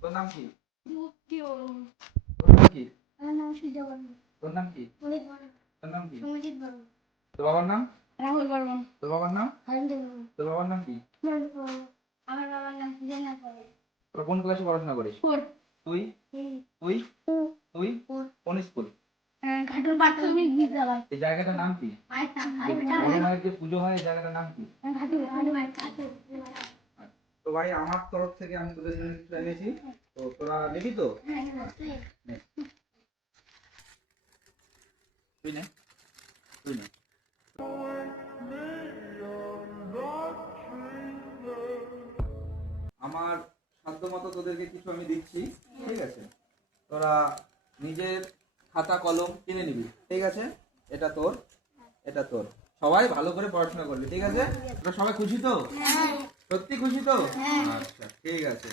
তোর নাম কি? কি তোর নাম কি? আমার নাম সূর্য বর্মন। তোর নাম কি? অমিত বর্মন। তোর নাম কি? সুমজিৎ বর্মন। তোর বাবার নাম? রাহুল বর্মন। তোর বাবার নাম? হরেন্দ্র বর্মন। তোর বাবার নাম কি? আমার বাবার নাম সুজেন্দ্র বর্মন। তোরা কোন ক্লাসে পড়াশোনা করিস? ফোর। তুই? তুই? তুই? কোন স্কুল? ঘাটুর প্রাথমিক বিদ্যালয়। এই জায়গাটার নাম কি? বড় মায়ের যে পুজো হয় এই জায়গাটার নাম কি? তো ভাই আমার তরফ থেকে আমি তোদের জন্য কিছু এনেছি, তো তোরা নিবি তো? নে। তুই নে, তুই নে। আমার সাধ্য মতো তোদেরকে কিছু আমি দিচ্ছি, ঠিক আছে? তোরা নিজের খাতা কলম কিনে নিবি, ঠিক আছে? এটা তোর, এটা তোর। সবাই ভালো করে পড়াশোনা করবি, ঠিক আছে? তোরা সবাই খুশি তো? সত্যি খুশি তো? আচ্ছা, ঠিক আছে।